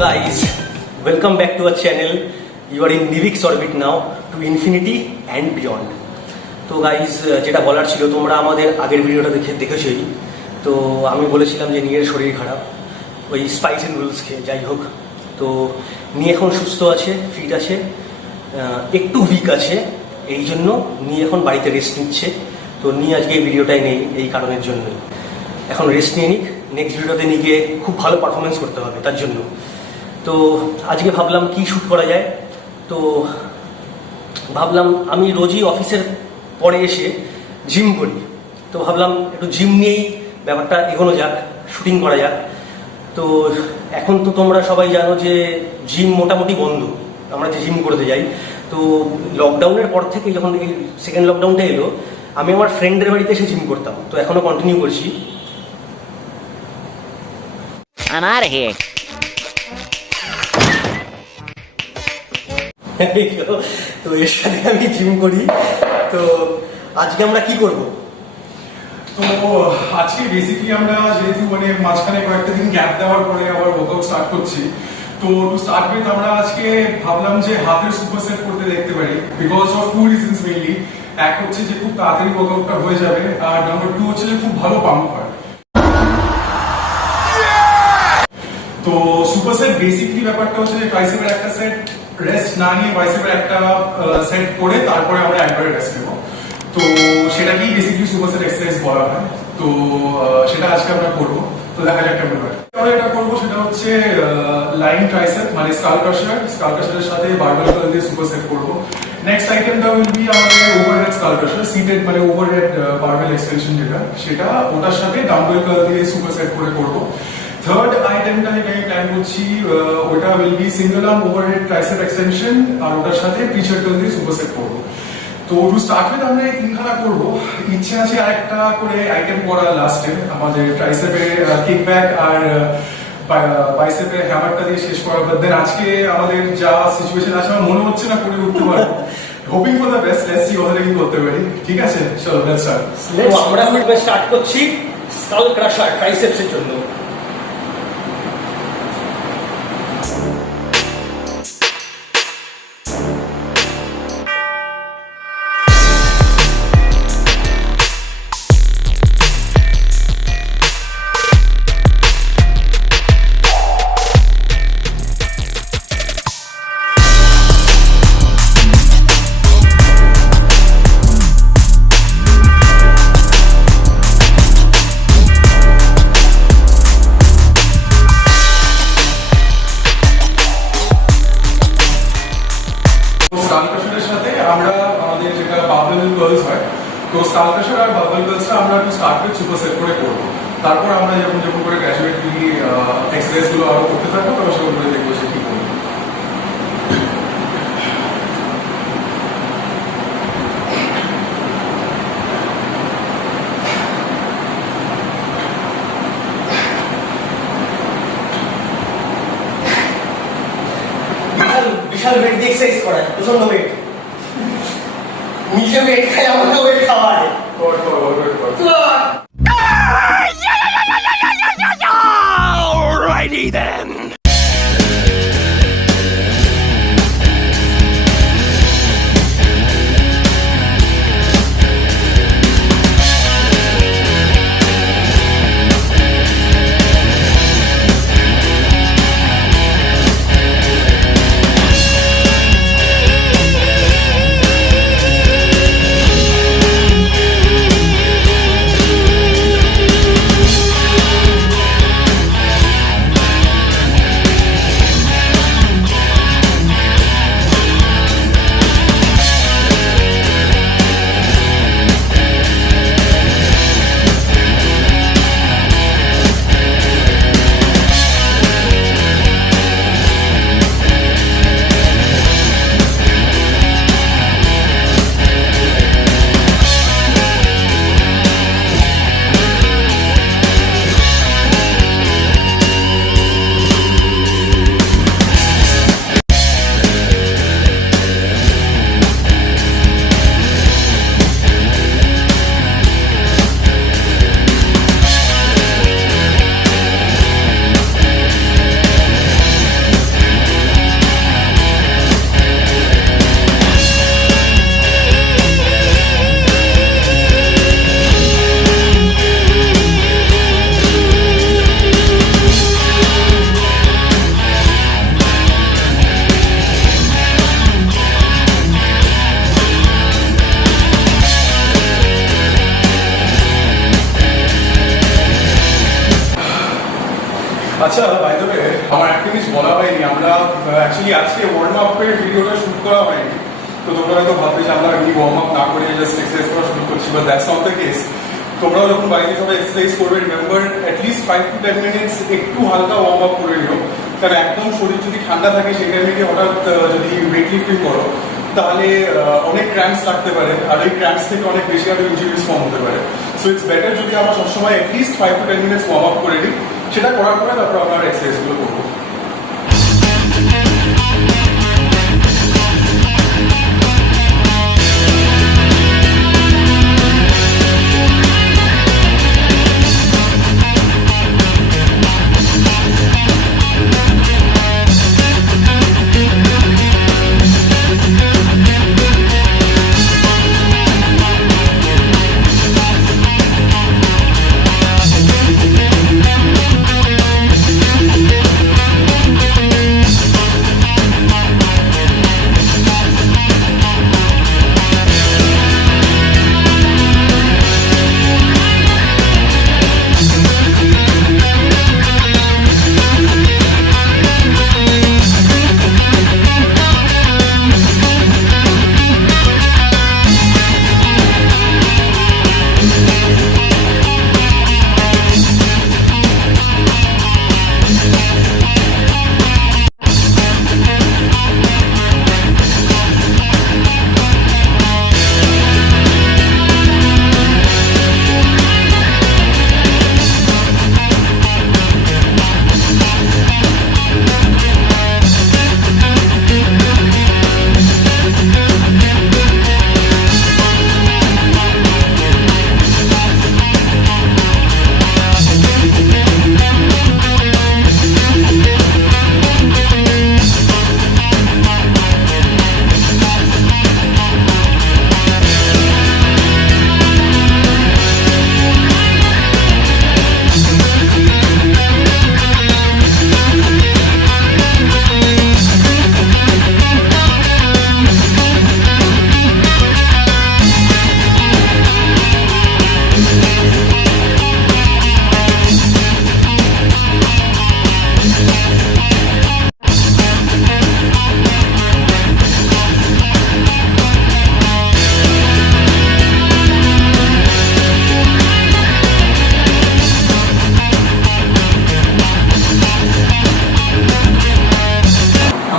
guys, welcome back to our channel. You are in Nivix orbit now to infinity and beyond. তো guys যেটা বলার ছিল, তোমরা আমাদের আগের ভিডিওটা দেখেছই। তো আমি বলেছিলাম যে নিয়ের শরীর খারাপ, ওই স্পাইস অ্যান্ড রুলস খেয়ে। যাই হোক, তো নিয়ে এখন সুস্থ আছে, ফিট আছে, একটু উইক আছে, এই জন্য নিয়ে এখন বাড়িতে রেস্ট নিচ্ছে। তো নিয়ে আজকে এই ভিডিওটাই নেই এই কারণের জন্যই। এখন রেস্ট নিয়ে নিক, নেক্সট ভিডিওতে নিয়ে খুব ভালো পারফরমেন্স করতে হবে তার জন্য। তো আজকে ভাবলাম কি শ্যুট করা যায়। তো ভাবলাম আমি রোজই অফিসের পরে এসে জিম করি, তো ভাবলাম একটু জিম নিয়েই ব্যাপারটা এগোনো যাক, শুটিং করা যাক। তো এখন তো তোমরা সবাই জানো যে জিম মোটামুটি বন্ধ, আমরা যে জিম করতে যাই। তো লকডাউনের পর থেকে যখন এই সেকেন্ড লকডাউনটা এলো, আমি আমার ফ্রেন্ডের বাড়িতে এসে জিম করতাম, তো এখনো কন্টিনিউ করছি। I'm out of here. তো এর সাথে আমি জিম করি। তো আজকে আমরা কি করব? তো আজকে বেসিক্যালি আমরা যেহেতু মাঝখানে কয়েকটা দিন গ্যাপ দেওয়ার পরে আবার ওয়ার্কআউট স্টার্ট করছি, তো টু স্টার্ট উইথ আমরা আজকে ভাবলাম যে হাতের সুপার সেট করতে দেখতে পারি, because of two reasons mainly. এক হচ্ছে যে খুব তাড়াতাড়ি ওয়ার্কআউটটা হয়ে যাবে, আর নাম্বার টু হচ্ছে যে খুব ভালো পাম্প হয়। তো সুপার সেট বেসিক্যালি ব্যাপারটা হচ্ছে যে ট্রাইসেপের একটা সেট রেস্ট না নিয়ে বাইসেপের একটা সেট করে তারপরে আমরা একবারে রেস্ট নেব। তো সেটাকেই বেসিক্যালি সুপার সেট এক্সারসাইজ বলা হয়। তো সেটা আজকে আমরা করবো। তো দেখা যাক কেমন হয়। আমরা এটা করবো সেটা হচ্ছে লাইন ট্রাইসেপ, মানে স্কাল ক্রাশারের সাথে বারবেল কার্ল দিয়ে সুপার সেট করবো। নেক্সট আইটেমটা উইল বি আমাদের ওভারহেড স্কাল ক্রাশার, সিটেড মানে ওভারহেড বারবেল এক্সটেনশন যেটা, সেটা ওটার সাথে ডাম্বেল কার্ল দিয়ে সুপার সেট করে করবো। থার্ড আইটেমটা যেটা আমি প্ল্যান করছি, ওটা will be single arm overhead tricep extension, আর ওটার সাথে প্রিচার কার্ল দিয়ে সুপার সেট করবো। তো টু স্টার্ট উইথ আমরা এই তিনখানা করবো। ইচ্ছে আছে আরেকটা করে আইটেম করা লাস্টে, আমাদের ট্রাইসেপে কিকব্যাক আর বাইসেপে হ্যামারটা দিয়ে শেষ করা। বাট দেন আজকে আমাদের যা সিচুয়েশন আছে আমার মনে হচ্ছে না করে উঠতে পারবো। Hoping for the best, let's see কতটা কি করতে পারি। ঠিক আছে, চলো লেটস স্টার্ট। আমরা স্টার্ট করছি স্কাল ক্রাশার ট্রাইসেপসের জন্য। স্কাল ক্রাশারের সাথে আমরা আমাদের যেটা বারবেল কার্লস হয়, তো স্কাল ক্রাশার আর বারবেল কার্লসটা আমরা একটু স্টার্ট উইথ সুপার সেট করে করবো। তারপর আমরা যখন করে গ্র্যাজুয়েটলি এক্সারসাইজ গুলো আরো করতে থাকবো, তবে সেগুলো করে দেখবো সে কি করবো। বিশাল ওয়েট দিয়ে এক্সারসাইজ করায়, প্রচন্ড ওয়েট। নিজে ওয়েট খায়, আমাকে ওয়েট খাওয়ায়। Alrighty then. By the way আমার একটা জিনিস বলা হয়নি, আমরা অ্যাকচুয়ালি আজকে ওয়ার্ম আপের ভিডিওটা শুট করা হয়নি। তো তোমরা হয়তো ভাববে যে আমরা এমনি ওয়ার্ম আপ না করে জাস্ট এক্সারসাইজ করা শুরু করছি, but that's not the case. তোমরাও যখন বাড়িতে সবাই এক্সারসাইজ করবে, রিমেম্বার অ্যাটলিস্ট 5 to 10 মিনিটস একটু হালকা ওয়ার্ম আপ করে নিও। কারণ একদম শরীর যদি ঠান্ডা থাকে সেই টাইমে গিয়ে হঠাৎ যদি ওয়েট লিফটিং করো তাহলে অনেক ক্র্যাম্পস লাগতে পারে, আর ওই ক্র্যাম্পস থেকে অনেক বেশি আরো ইনজুরিজ ফর্ম হতে পারে। সো ইটস বেটার যদি আমরা সবসময় at least 5 to 10 minutes warm up করে নিই, সেটা করার পরে তারপর আমরা এক্সারসাইজগুলো করবো।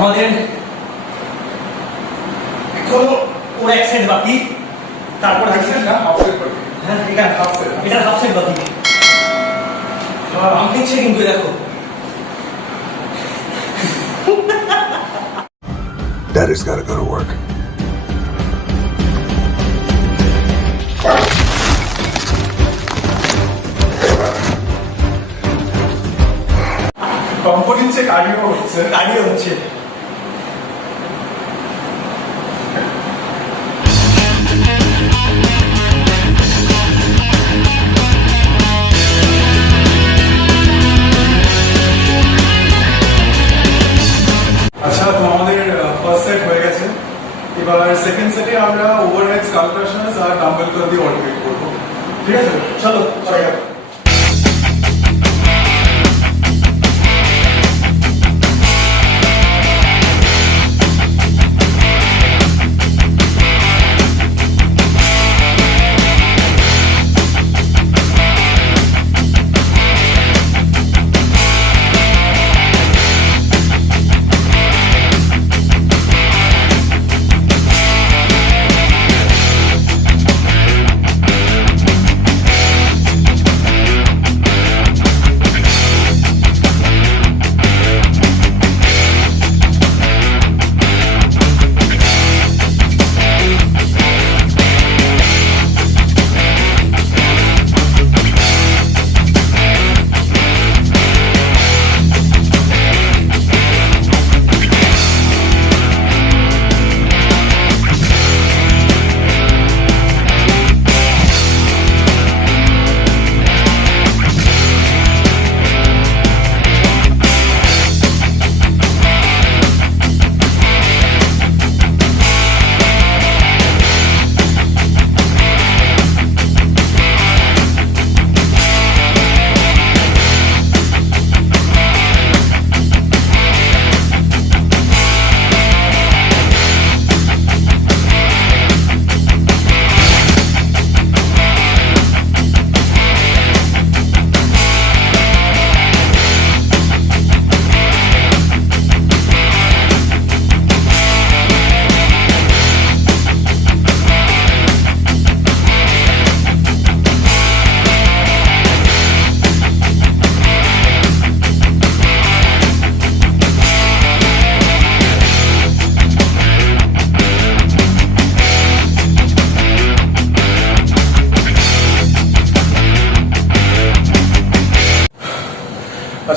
আমাদের এখনো পুরো এক সেট বাকি, তারপর দেখছি না হাফ সেট করবে। হ্যাঁ এটা হাফ সেট। এটা হাফ সেট বাকি। আমি দেখছি কিন্তু দেখো Daddy's gotta go to work. Component check cardio হচ্ছে। দাঁড়িয়ে হচ্ছে। আচ্ছা, তো আমাদের ফার্স্ট সেট হয়ে গেছে। এবার সেকেন্ড সেটে আমরা ওভারহেড স্কাল ক্রাশার্স আর ডাম্বেল কার দিয়ে অল্টারনেট করবো। ঠিক আছে, চলো করা যাক।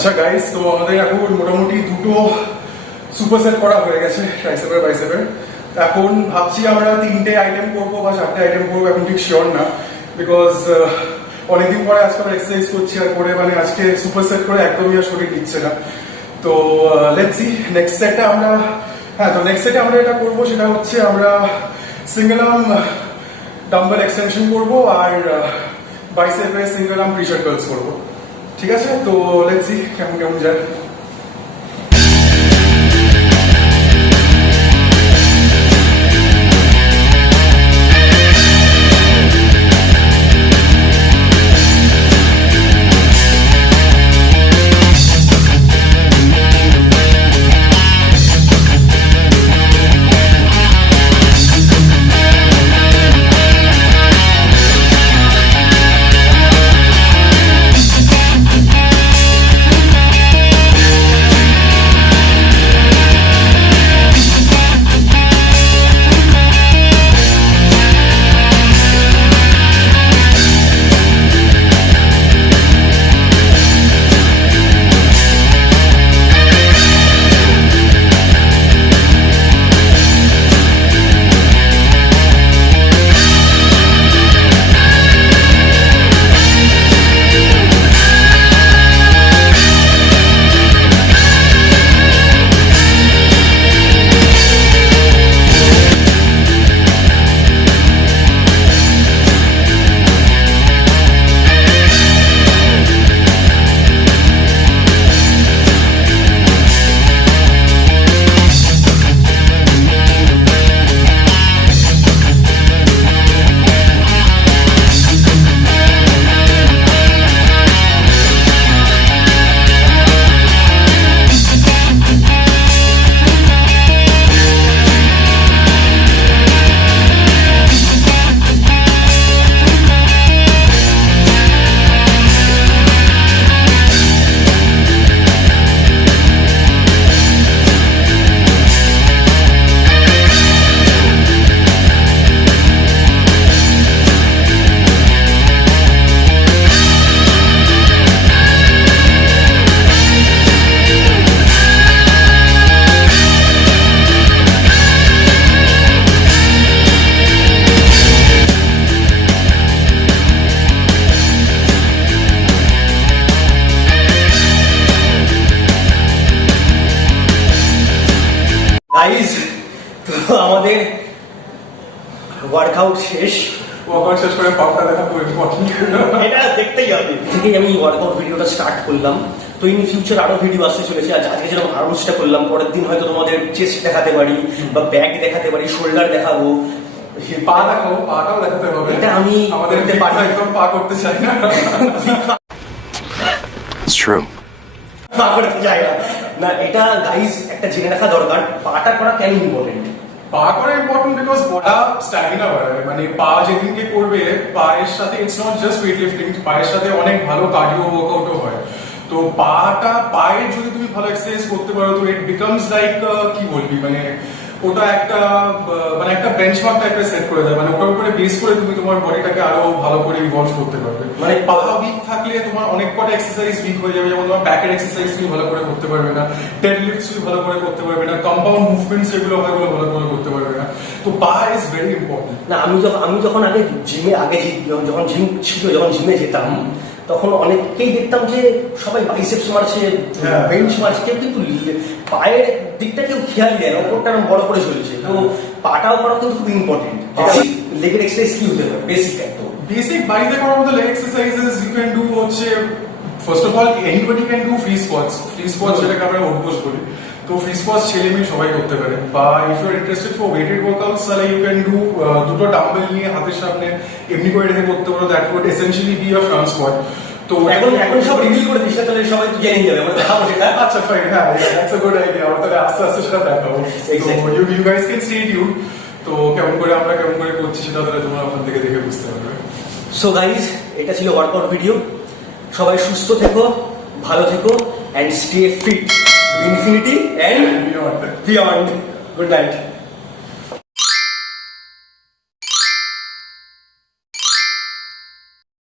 আচ্ছা গাইস, তো আমাদের এখন মোটামুটি দুটো সুপারসেট করা হয়ে গেছে ট্রাইসেপের বাইসেপের। এখন ভাবছি আমরা 3টে আইটেম করবো বা 4টে আইটেম করবো, এখন ঠিক শিওর না, বিকজ অনেকদিন পরে আজকে আমরা এক্সারসাইজ করছি আর করে মানে আজকে সুপারসেট করে একদমই আর শরীর নিচ্ছে না। তো লেটস সি নেক্সট সেটে আমরা, হ্যাঁ তো নেক্সট সেটে আমরা এটা করবো, সেটা হচ্ছে আমরা সিঙ্গেল আর্ম ডাম্বেল এক্সটেনশন করবো আর বাইসেপে সিঙ্গেল আর্ম প্রেসার কার্লস করবো। ঠিক আছে, তো লেটস সি কেমন কেমন যায়। গাইজ, তো আমাদের ওয়ার্কআউট শেষ। ওয়ার্কআউট শেষ করে পাপটা দেখা খুব ইম্পর্টেন্ট, এটা দেখতেই হবে। থেকেই আমি ওয়ার্কআউট ভিডিওটা স্টার্ট করলাম। তো ইন ফিউচার আরো ভিডিও আসতে চলেছে। আজকে যেরকম আর্মসটা করলাম, পরের দিন হয়তো তোমাদের চেস্ট দেখাতে পারি বা ব্যাক দেখাতে পারি, শোল্ডার দেখাবো, পা দেখাবো, পাটাও দেখাতে হবে। এটা আমি আমাদের পাটা একদম পা করতে চাই না। It's true. পা করতে চাই না। না, এটা গাইজ একটা জেনে রাখা দরকার, পাটা করা কেন ইম্পর্টেন্ট। পা করা ইম্পর্টেন্ট বিকজ পা স্ট্যামিনা বাড়ায়। মানে পা যেদিনকে করবে, পায়ের সাথে it's not just weight lifting, পায়ের সাথে অনেক ভালো কার্ডিও ওয়ার্কআউটও হয়। তো পায়ের যদি তুমি ভালো এক্সারসাইজ করতে পারো, তো ইট বিকামস লাইক কি বলবি, মানে ওটা একটা মানে একটা বেঞ্চমার্ক টাইপের সেট করে দেয়। মানে ওটার উপরে বেস করে তুমি তোমার বডিটাকে আরো ভালো করে ইভলভ করতে পারবে। মানে পা উইক থাকলে তোমার অনেক কটা এক্সারসাইজ উইক হয়ে যাবে। যেমন তোমার ব্যাকের এক্সারসাইজ তুমি ভালো করে করতে পারবে না, ডেড লিফটস তুমি ভালো করে করতে পারবে না, কম্পাউন্ড মুভমেন্টস যেগুলো হয় ওগুলো ভালো করে করতে পারবে না। তো পা ইজ ভেরি ইম্পর্টেন্ট। না, আমি যখন আগে যখন জিম ছিল, যখন জিমে যেতাম, তখন অনেককেই দেখতাম যে সবাই বাইসেপস মারছে, বেঞ্চ মারছে, কেউ কিন্তু পায়ের দিকটা কেউ খেয়াল দেয় না, ওপরটা বড় করে চলেছে। তো পাটাও করা কিন্তু খুব ইম্পর্টেন্ট। লেগের এক্সারসাইজ কি হতে পারে বেসিক একদম। বেসিক বাড়িতে করার মতো leg exercises you can do হচ্ছে, first of all anybody can do free squats. Free squats যেটাকে আমরা অভ্যাস বলি, তো ফ্রি স্কোয়াটস ছেলে মেয়ে সবাই করতে পারে। বা if you are interested for weighted workouts, তাহলে ইউ ক্যান ডু দুটো ডাম্বেল নিয়ে হাতের সামনে এমনি করে রেখে করতে পারো। That would essentially be a front squat. তো এখন সব রিভিল করে দিস, তাহলে সবাই তো জেনে যাবে, আমরা দেখাবো সেটা। আচ্ছা ফাইন, হ্যাঁ দ্যাটস আ গুড আইডিয়া। আমরা তাহলে আস্তে আস্তে সেটা দেখাবো। You guys can stay tune. তো কেমন করে আমরা কেমন করে করছি সেটা তাহলে তোমরা ওখান থেকে দেখে বুঝতে পারবে। সো গাইজ, এটা ছিল ওয়ার্কআউট ভিডিও। সবাই সুস্থ থেকো, ভালো থেকো, and stay fit, infinity and beyond. Good night.